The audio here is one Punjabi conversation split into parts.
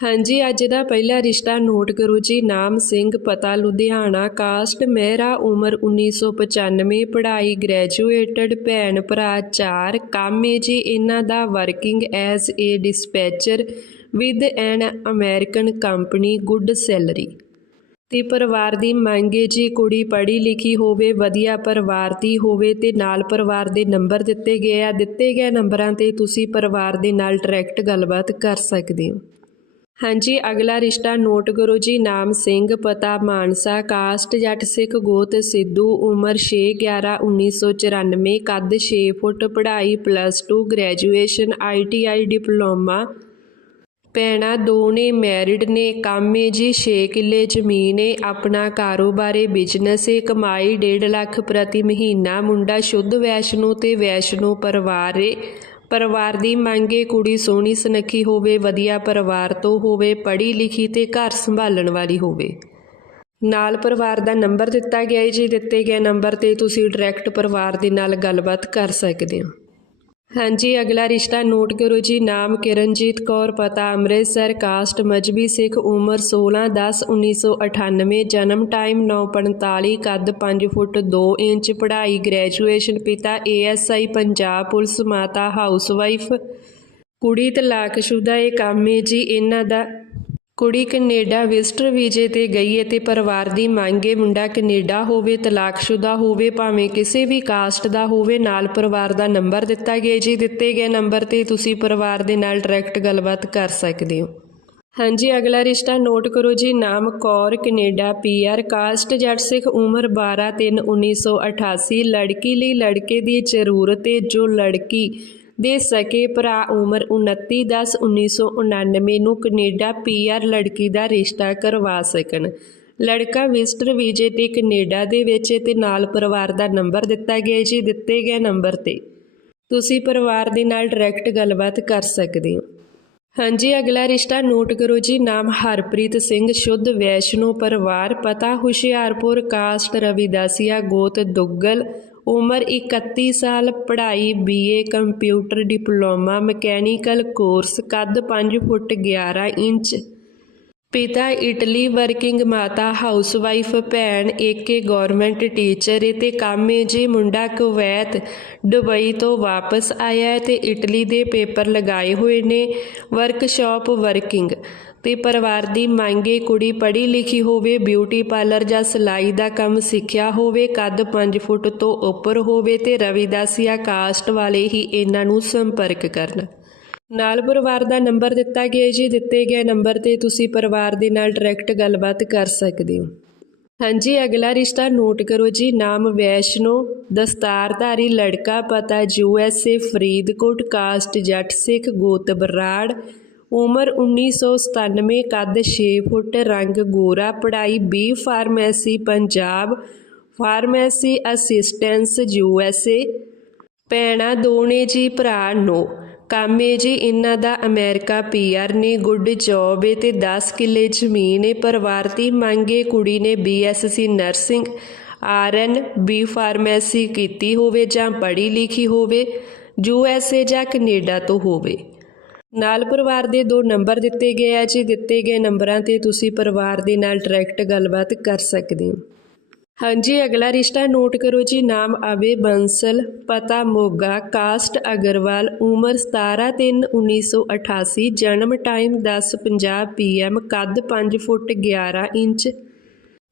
ਹਾਂਜੀ, ਅੱਜ ਦਾ ਪਹਿਲਾ ਰਿਸ਼ਤਾ ਨੋਟ ਕਰੋ ਜੀ। ਨਾਮ ਸਿੰਘ, ਪਤਾ ਲੁਧਿਆਣਾ, ਕਾਸਟ ਮਹਿਰਾ ਉਮਰ 1995 ਪੜ੍ਹਾਈ ਗ੍ਰੈਜੂਏਟਡ, ਭੈਣ ਭਰਾ 4 ਕੰਮ ਹੈ ਜੀ। ਇਹਨਾਂ ਦਾ working as a dispatcher with an American company, good salary. ਤੇ ਪਰਿਵਾਰ ਦੀ ਮੰਗ ਹੈ ਜੀ, ਕੁੜੀ ਪੜ੍ਹੀ ਲਿਖੀ ਹੋਵੇ, ਵਧੀਆ ਪਰਿਵਾਰ ਦੀ ਹੋਵੇ ਤੇ ਨਾਲ ਪਰਿਵਾਰ ਦੇ ਨੰਬਰ ਦਿੱਤੇ ਗਏ ਆ। ਦਿੱਤੇ ਗਏ ਨੰਬਰਾਂ ਤੇ ਤੁਸੀਂ ਪਰਿਵਾਰ ਦੇ ਨਾਲ ਡਾਇਰੈਕਟ ਗੱਲਬਾਤ ਕਰ ਸਕਦੇ ਹੋ। ਹਾਂਜੀ, ਅਗਲਾ ਰਿਸ਼ਤਾ ਨੋਟ ਕਰੋ ਜੀ, ਨਾਮ ਸਿੰਘ, ਪਤਾ ਮਾਨਸਾ, ਕਾਸਟ, ਜੱਟ ਸਿੱਖ, ਗੋਤ, ਸਿੱਧੂ, ਉਮਰ 6 11 1994 ਕੱਦ 6 ਫੁੱਟ, ਪੜ੍ਹਾਈ ਪਲੱਸ 2 ਗ੍ਰੈਜੂਏਸ਼ਨ ਆਈਟੀਆਈ ਡਿਪਲੋਮਾ। ਪੈਣਾ ਦੋ ਨੇ ਮੈਰਿਡ ਨੇ, ਕੰਮ ਏ ਜੀ 6 ਕਿੱਲੇ ਜ਼ਮੀਨ ਏ, ਆਪਣਾ ਕਾਰੋਬਾਰ ਏ ਬਿਜ਼ਨਸ ਏ, ਕਮਾਈ 1.5 ਲੱਖ ਪ੍ਰਤੀ ਮਹੀਨਾ, ਮੁੰਡਾ ਸ਼ੁੱਧ ਵੈਸ਼ਨੋ ਤੇ ਵੈਸ਼ਨੋ ਪਰਿਵਾਰ ਏ। ਪਰਿਵਾਰ ਦੀ ਮੰਗੇ ਕੁੜੀ ਸੋਹਣੀ ਸੁਨੱਖੀ ਹੋਵੇ, ਵਧੀਆ ਪਰਿਵਾਰ ਤੋਂ ਹੋਵੇ, ਪੜ੍ਹੀ ਲਿਖੀ ਤੇ ਘਰ ਸੰਭਾਲਣ ਵਾਲੀ ਹੋਵੇ। ਨਾਲ ਪਰਿਵਾਰ ਦਾ ਨੰਬਰ ਦਿੱਤਾ ਗਿਆ ਹੈ ਜੀ ਦਿੱਤੇ ਗਏ ਨੰਬਰ ਤੇ ਤੁਸੀਂ ਡਾਇਰੈਕਟ ਪਰਿਵਾਰ ਦੇ ਨਾਲ ਗੱਲਬਾਤ ਕਰ ਸਕਦੇ ਹੋ। ਹਾਂਜੀ, ਅਗਲਾ ਰਿਸ਼ਤਾ ਨੋਟ ਕਰੋ ਜੀ। ਨਾਮ ਕਿਰਨਜੀਤ ਕੌਰ, ਪਤਾ ਅੰਮ੍ਰਿਤਸਰ, ਕਾਸਟ ਮਜਬੀ ਸਿੱਖ, ਉਮਰ 16 10 1998 ਜਨਮ ਟਾਈਮ 945 ਕੱਦ 5 ਫੁੱਟ 2 ਇੰਚ, ਪੜ੍ਹਾਈ ਗ੍ਰੈਜੂਏਸ਼ਨ ਪਿਤਾ ਏਐਸਆਈ ਪੰਜਾਬ ਪੁਲਿਸ, ਮਾਤਾ ਹਾਊਸਵਾਈਫ। ਕੁੜੀ ਤਲਾਕਸ਼ੁਦਾ, ਇਹ ਕੰਮ ਹੈ ਜੀ। ਇਹਨਾਂ ਦਾ ਕੁੜੀ ਕੈਨੇਡਾ ਵਿਜ਼ਟਰ ਵੀਜ਼ੇ ਤੇ ਗਈ ਹੈ ਤੇ ਪਰਿਵਾਰ ਦੀ ਮੰਗ ਹੈ ਮੁੰਡਾ ਕੈਨੇਡਾ ਹੋਵੇ, ਤਲਾਕਸ਼ੁਦਾ ਹੋਵੇ, ਭਾਵੇਂ ਕਿਸੇ ਵੀ ਕਾਸਟ ਦਾ ਹੋਵੇ, ਨਾਲ ਪਰਿਵਾਰ ਦਾ ਨੰਬਰ ਦਿੱਤਾ ਗਿਆ ਜੀ, ਦਿੱਤੇ ਗਏ ਨੰਬਰ ਤੇ ਤੁਸੀਂ ਪਰਿਵਾਰ ਦੇ ਨਾਲ ਡਾਇਰੈਕਟ ਗੱਲਬਾਤ ਕਰ ਸਕਦੇ ਹੋ। ਹਾਂਜੀ, ਅਗਲਾ ਰਿਸ਼ਤਾ ਨੋਟ ਕਰੋ ਜੀ। ਨਾਮ Kaur, Canada PR, caste Jatt ਸਿੱਖ, ਉਮਰ 12 3 1988 ਲੜਕੀ ਲਈ ਲੜਕੇ ਦੀ ਜ਼ਰੂਰਤ ਹੈ ਜੋ ਲੜਕੀ ਦੇ ਸਕੇ ਭਰਾ ਉਮਰ 29 10 1999 ਨੂੰ ਕੈਨੇਡਾ ਪੀਆਰ ਲੜਕੀ ਦਾ ਰਿਸ਼ਤਾ ਕਰਵਾ ਸਕਣ। ਲੜਕਾ ਵਿਜ਼ਟਰ ਵੀਜ਼ੇ ਤੇ ਕੈਨੇਡਾ ਦੇ ਵਿੱਚ ਹੈ ਤੇ ਨਾਲ ਪਰਿਵਾਰ ਦਾ ਨੰਬਰ ਦਿੱਤਾ ਗਿਆ ਜੀ, ਦਿੱਤੇ ਗਏ ਨੰਬਰ ਤੇ। ਤੁਸੀਂ ਪਰਿਵਾਰ ਦੇ ਨਾਲ ਡਾਇਰੈਕਟ ਗੱਲਬਾਤ ਕਰ ਸਕਦੇ ਹੋ। ਹਾਂਜੀ, ਅਗਲਾ ਰਿਸ਼ਤਾ ਨੋਟ ਕਰੋ ਜੀ, ਨਾਮ ਹਰਪ੍ਰੀਤ ਸਿੰਘ, ਸ਼ੁੱਧ ਵੈਸ਼ਨੋ ਪਰਿਵਾਰ, ਪਤਾ ਹੁਸ਼ਿਆਰਪੁਰ, ਕਾਸਟ ਰਵਿਦਾਸੀਆ ਗੋਤ ਦੁੱਗਲ ਉਮਰ 31 ਸਾਲ ਪੜ੍ਹਾਈ BA computer diploma mechanical course ਕੱਦ 5 ਫੁੱਟ 11 ਇੰਚ ਪਿਤਾ ਇਟਲੀ ਵਰਕਿੰਗ ਮਾਤਾ ਹਾਊਸਵਾਈਫ ਭੈਣ ਏਕੇ ਗਵਰਨਮੈਂਟ ਟੀਚਰ ਏ ਤੇ ਕੰਮ ਏ ਜੀ ਮੁੰਡਾ ਕੁਵੈਤ ਦੁਬਈ ਤੋਂ ਵਾਪਸ ਆਇਆ ਹੈ ਤੇ ਇਟਲੀ ਦੇ ਪੇਪਰ ਲਗਾਏ ਹੋਏ ਨੇ ਵਰਕਸ਼ਾਪ ਵਰਕਿੰਗ। ਤੇ ਪਰਿਵਾਰ ਦੀ ਮੰਗੇ ਕੁੜੀ ਪੜ੍ਹੀ ਲਿਖੀ ਹੋਵੇ, ਬਿਊਟੀ ਪਾਰਲਰ ਜਾਂ ਸਿਲਾਈ ਦਾ ਕੰਮ ਸਿੱਖਿਆ ਹੋਵੇ, ਕੱਦ 5 ਫੁੱਟ ਤੋਂ ਉੱਪਰ ਹੋਵੇ ਤੇ ਰਵਿਦਾਸੀਆ ਕਾਸਟ ਵਾਲੇ ਹੀ ਇਹਨਾਂ ਨੂੰ ਸੰਪਰਕ ਕਰਨ। ਨਾਲ ਪਰਿਵਾਰ ਦਾ ਨੰਬਰ ਦਿੱਤਾ ਗਿਆ ਜੀ। ਦਿੱਤੇ ਗਏ ਨੰਬਰ ਤੇ ਤੁਸੀਂ ਪਰਿਵਾਰ ਦੇ ਨਾਲ ਡਾਇਰੈਕਟ ਗੱਲਬਾਤ ਕਰ ਸਕਦੇ ਹੋ। ਹਾਂਜੀ, ਅਗਲਾ ਰਿਸ਼ਤਾ ਨੋਟ ਕਰੋ ਜੀ। ਨਾਮ ਵੈਸ਼ਨੋ, ਦਸਤਾਰਧਾਰੀ, ਲੜਕਾ ਪਤਾ, U S A, Faridkot, caste Jatt Sikh, ਗੋਤ ਬਰਾੜ। ਉਮਰ 1997 ਕੱਦ 6 ਫੁੱਟ, ਰੰਗ ਗੋਰਾ, ਪੜ੍ਹਾਈ B pharmacy, Punjab. Pharmacy assistance USA ਭੈਣਾਂ ਦੋ ਨੇ ਜੀ ਭਰਾ ਨੋ। ਕੰਮ ਏ ਜੀ ਇਹਨਾਂ ਦਾ ਅਮਰੀਕਾ ਪੀਆਰ ਨੇ ਗੁੱਡ ਜੌਬ ਏ ਤੇ 10 ਕਿੱਲੇ ਜ਼ਮੀਨ ਏ। ਪਰਿਵਾਰ ਦੀ ਮੰਗੇ ਕੁੜੀ ਨੇ BSc nursing RN B pharmacy ਕੀਤੀ ਹੋਵੇ ਜਾਂ ਪੜ੍ਹੀ ਲਿਖੀ ਹੋਵੇ ਯੂਐਸਏ ਜਾਂ ਕੈਨੇਡਾ ਤੋਂ ਹੋਵੇ। ਨਾਲ ਪਰਿਵਾਰ ਦੇ ਦੋ ਨੰਬਰ ਦਿੱਤੇ ਗਏ ਆ ਜੀ। ਦਿੱਤੇ ਗਏ ਨੰਬਰਾਂ ਤੇ ਤੁਸੀਂ ਪਰਿਵਾਰ ਦੇ ਨਾਲ ਡਾਇਰੈਕਟ ਗੱਲਬਾਤ ਕਰ ਸਕਦੇ ਹੋ। ਹਾਂਜੀ, ਅਗਲਾ ਰਿਸ਼ਤਾ ਨੋਟ ਕਰੋ ਜੀ। ਨਾਮ ਅਵੇ ਬੰਸਲ ਪਤਾ ਮੋਗਾ। ਕਾਸਟ ਅਗਰਵਾਲ, ਉਮਰ 17/3/1988 ਜਨਮ ਟਾਈਮ 10:50 ਪੀਐਮ ਕੱਦ 5 ਫੁੱਟ 11 ਇੰਚ।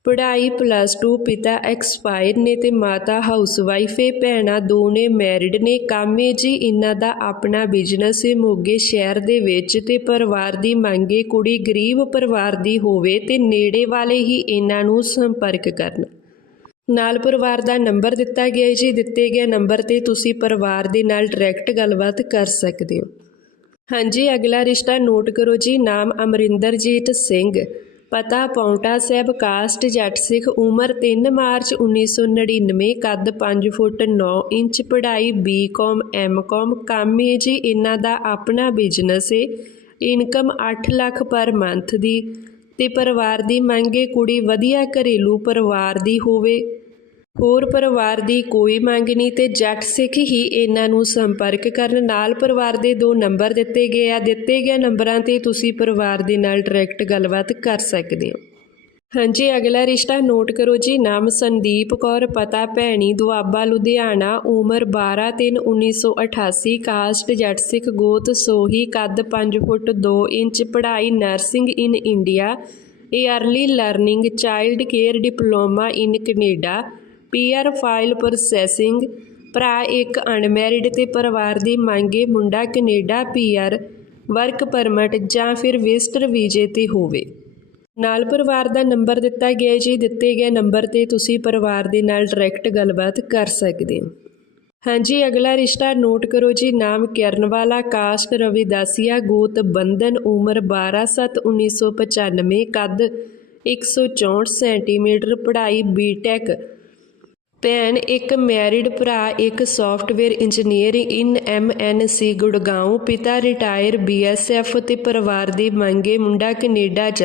ਪੜ੍ਹਾਈ ਪਲੱਸ 2 ਪਿਤਾ ਐਕਸਪਾਇਰ ਨੇ ਤੇ ਮਾਤਾ ਹਾਊਸਵਾਈਫ ਏ। ਭੈਣਾਂ ਦੋ ਨੇ ਮੈਰਿਡ ਨੇ। ਕੰਮ ਏ ਜੀ, ਇਹਨਾਂ ਦਾ ਆਪਣਾ ਬਿਜ਼ਨਸ ਏ ਮੋਗੇ ਸ਼ਹਿਰ ਦੇ ਵਿੱਚ ਤੇ ਪਰਿਵਾਰ ਦੀ ਮੰਗੇ ਕੁੜੀ ਗਰੀਬ ਪਰਿਵਾਰ ਦੀ ਹੋਵੇ ਤੇ ਨੇੜੇ ਵਾਲੇ ਹੀ ਇਹਨਾਂ ਨੂੰ ਸੰਪਰਕ ਕਰਨ। ਨਾਲ ਪਰਿਵਾਰ ਦਾ ਨੰਬਰ ਦਿੱਤਾ ਗਿਆ ਹੈ ਜੀ। ਦਿੱਤੇ ਗਏ ਨੰਬਰ ਤੇ ਤੁਸੀਂ ਪਰਿਵਾਰ ਦੇ ਨਾਲ ਡਾਇਰੈਕਟ ਗੱਲਬਾਤ ਕਰ ਸਕਦੇ ਹੋ। ਹਾਂਜੀ, ਅਗਲਾ ਰਿਸ਼ਤਾ ਨੋਟ ਕਰੋ ਜੀ। ਨਾਮ ਅਮਰਿੰਦਰਜੀਤ ਸਿੰਘ। ਪਤਾ ਪੌਂਟਾ ਸਾਹਿਬ ਕਾਸਟ ਜੱਟ ਸਿੱਖ ਉਮਰ 3 ਮਾਰਚ 1999 ਕੱਦ 5 ਫੁੱਟ 9 ਇੰਚ, ਪੜ੍ਹਾਈ ਬੀਕਾਮ ਐਮਕਾਮ ਕੰਮ ਹੈ ਜੀ। ਇਹਨਾਂ ਦਾ ਆਪਣਾ ਬਿਜ਼ਨਸ ਹੈ ਇਨਕਮ 8 ਲੱਖ ਪਰ ਮੰਥ ਦੀ। ਤੇ ਪਰਿਵਾਰ ਦੀ ਮੰਗੇ ਕੁੜੀ ਵਧੀਆ ਘਰੇਲੂ ਪਰਿਵਾਰ ਦੀ ਹੋਵੇ। ਹੋਰ ਪਰਿਵਾਰ ਦੀ ਕੋਈ ਮੰਗ ਨਹੀਂ ਤੇ ਜੱਟ ਸਿੱਖ ਹੀ ਇਹਨਾਂ ਨੂੰ ਸੰਪਰਕ ਕਰਨ। ਨਾਲ ਪਰਿਵਾਰ ਦੇ ਦੋ ਨੰਬਰ ਦਿੱਤੇ ਗਏ ਆ। ਦਿੱਤੇ ਗਏ ਨੰਬਰਾਂ ਤੇ ਤੁਸੀਂ ਪਰਿਵਾਰ ਦੇ ਨਾਲ ਡਾਇਰੈਕਟ ਗੱਲਬਾਤ ਕਰ ਸਕਦੇ ਹੋ। ਹਾਂਜੀ, ਅਗਲਾ ਰਿਸ਼ਤਾ ਨੋਟ ਕਰੋ ਜੀ। ਨਾਮ ਸੰਦੀਪ ਕੌਰ, ਪਤਾ ਭੈਣੀ, ਦੁਆਬਾ, ਲੁਧਿਆਣਾ, ਉਮਰ 12 3 1988 ਕਾਸਟ ਜੱਟ ਸਿੱਖ, ਗੋਤ ਸੋਹੀ, ਕੱਦ 5 ਫੁੱਟ 2 ਇੰਚ, ਪੜ੍ਹਾਈ ਨਰਸਿੰਗ ਇਨ ਇੰਡੀਆ ਇਹ early learning, child care diploma in Canada, PR file processing, ਭਰਾ ਇੱਕ ਅਨਮੈਰਿਡ ਤੇ ਪਰਿਵਾਰ ਦੀ ਮੰਗੇ ਮੁੰਡਾ ਕੈਨੇਡਾ, ਪੀਆਰ, ਵਰਕ ਪਰਮਿਟ ਜਾਂ ਫਿਰ ਵਿਜ਼ਟਰ ਵੀਜ਼ੇ ਤੇ ਹੋਵੇ। ਨਾਲ ਪਰਿਵਾਰ ਦਾ ਨੰਬਰ ਦਿੱਤਾ ਗਿਆ ਜੀ। ਦਿੱਤੇ ਗਏ ਨੰਬਰ ਤੇ ਤੁਸੀਂ ਪਰਿਵਾਰ ਦੇ ਨਾਲ ਡਾਇਰੈਕਟ ਗੱਲਬਾਤ ਕਰ ਸਕਦੇ ਹੋ। ਹਾਂਜੀ, ਅਗਲਾ ਰਿਸ਼ਤਾ ਨੋਟ ਕਰੋ ਜੀ। ਨਾਮ ਕਿਰਨਵਾਲਾ, ਕਾਸਟ ਰਵਿਦਾਸੀਆ ਗੋਤ ਬੰਧਨ, ਉਮਰ 12/7/1995 ਕੱਦ 164 ਸੈਂਟੀਮੀਟਰ, ਪੜ੍ਹਾਈ ਬੀਟੈਕ ਭੈਣ ਇੱਕ ਮੈਰਿਡ ਭਰਾ, ਇੱਕ software engineer in MNC Gurgaon ਪਿਤਾ ਰਿਟਾਇਰ ਬੀਐਸਐਫ ਤੇ ਪਰਿਵਾਰ ਦੀ ਮੰਗੇ ਮੁੰਡਾ ਕੈਨੇਡਾ ਚ।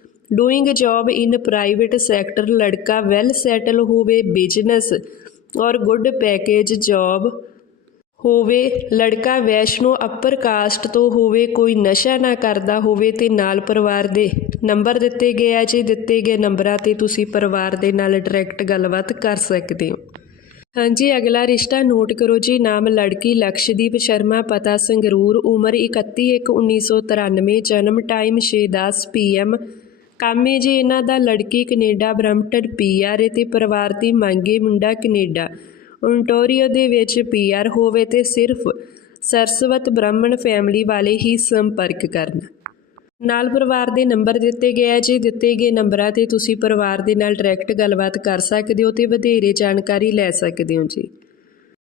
doing job in private sector ਲੜਕਾ ਵੈਲ ਸੈਟਲ ਹੋਵੇ business or good package job ਹੋਵੇ ਲੜਕਾ ਵੈਸ਼ਨੋ ਅਪਰ ਕਾਸਟ ਤੋਂ ਹੋਵੇ ਕੋਈ ਨਸ਼ਾ ਨਾ ਕਰਦਾ ਹੋਵੇ ਤੇ ਨਾਲ ਪਰਿਵਾਰ ਦੇ ਨੰਬਰ ਦਿੱਤੇ ਗਏ ਆ ਜੀ ਦਿੱਤੇ ਗਏ ਨੰਬਰਾਂ ਤੇ ਤੁਸੀਂ ਪਰਿਵਾਰ ਦੇ ਨਾਲ ਡਾਇਰੈਕਟ ਗੱਲਬਾਤ ਕਰ ਸਕਦੇ ਹੋ ਹਾਂਜੀ ਅਗਲਾ ਰਿਸ਼ਤਾ ਨੋਟ ਕਰੋ ਜੀ ਨਾਮ ਲੜਕੀ ਲਕਸ਼ਦੀਪ ਸ਼ਰਮਾ ਪਤਾ ਸੰਗਰੂਰ ਉਮਰ 31/1/1993 ਜਨਮ ਟਾਈਮ 6:10 ਪੀਐਮ ਕੰਮ ਹੈ ਜੀ ਇਹਨਾਂ ਦਾ ਲੜਕੀ ਕੈਨੇਡਾ, ਬ੍ਰੈਂਪਟਨ ਪੀਆਰ ਤੇ ਪਰਿਵਾਰ ਦੀ ਮੰਗੇ ਮੁੰਡਾ ਕੈਨੇਡਾ। ਓਨਟਾਰੀਓ ਦੇ ਵਿੱਚ ਪੀਆਰ ਹੋਵੇ ਤੇ ਸਿਰਫ ਸਰਸਵਤ ਬ੍ਰਾਹਮਣ ਫੈਮਿਲੀ ਵਾਲੇ ਹੀ ਸੰਪਰਕ ਕਰਨ। ਨਾਲ ਪਰਿਵਾਰ ਦੇ ਨੰਬਰ ਦਿੱਤੇ ਗਏ ਆ। ਜੀ ਦਿੱਤੇ ਗਏ ਨੰਬਰਾਂ ਤੇ ਤੁਸੀਂ ਪਰਿਵਾਰ ਦੇ ਨਾਲ ਡਾਇਰੈਕਟ ਗੱਲਬਾਤ ਕਰ ਸਕਦੇ ਹੋ ਤੇ ਵਧੇਰੇ ਜਾਣਕਾਰੀ ਲੈ ਸਕਦੇ ਹੋ ਜੀ।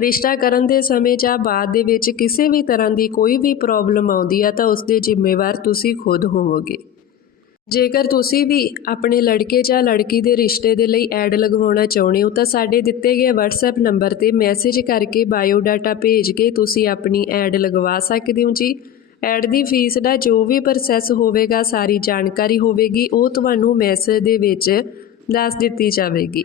ਰਿਸ਼ਤਾ ਕਰਨ ਦੇ ਸਮੇਂ ਜਾਂ ਬਾਅਦ ਦੇ ਵਿੱਚ ਕਿਸੇ ਵੀ ਤਰ੍ਹਾਂ ਦੀ ਕੋਈ ਵੀ ਪ੍ਰੋਬਲਮ ਆਉਂਦੀ ਹੈ ਤਾਂ ਉਸ ਦੇ ਜ਼ਿੰਮੇਵਾਰ ਤੁਸੀਂ ਖੁਦ ਹੋਵੋਗੇ। ਜੇਕਰ ਤੁਸੀਂ ਵੀ ਆਪਣੇ ਲੜਕੇ ਜਾਂ ਲੜਕੀ ਦੇ ਰਿਸ਼ਤੇ ਦੇ ਲਈ ਐਡ ਲਗਵਾਉਣਾ ਚਾਹੁੰਦੇ ਹੋ ਤਾਂ ਸਾਡੇ ਦਿੱਤੇ ਗਏ WhatsApp ਨੰਬਰ ਤੇ ਮੈਸੇਜ ਕਰਕੇ ਬਾਇਓ ਡਾਟਾ ਭੇਜ ਕੇ ਤੁਸੀਂ ਆਪਣੀ ਐਡ ਲਗਵਾ ਸਕਦੇ ਹੋ ਜੀ। ਐਡ ਦੀ ਫੀਸ ਦਾ ਜੋ ਵੀ ਪ੍ਰੋਸੈਸ ਹੋਵੇਗਾ, ਸਾਰੀ ਜਾਣਕਾਰੀ ਹੋਵੇਗੀ, ਉਹ ਤੁਹਾਨੂੰ ਮੈਸੇਜ ਦੇ ਵਿੱਚ ਦੱਸ ਦਿੱਤੀ ਜਾਵੇਗੀ।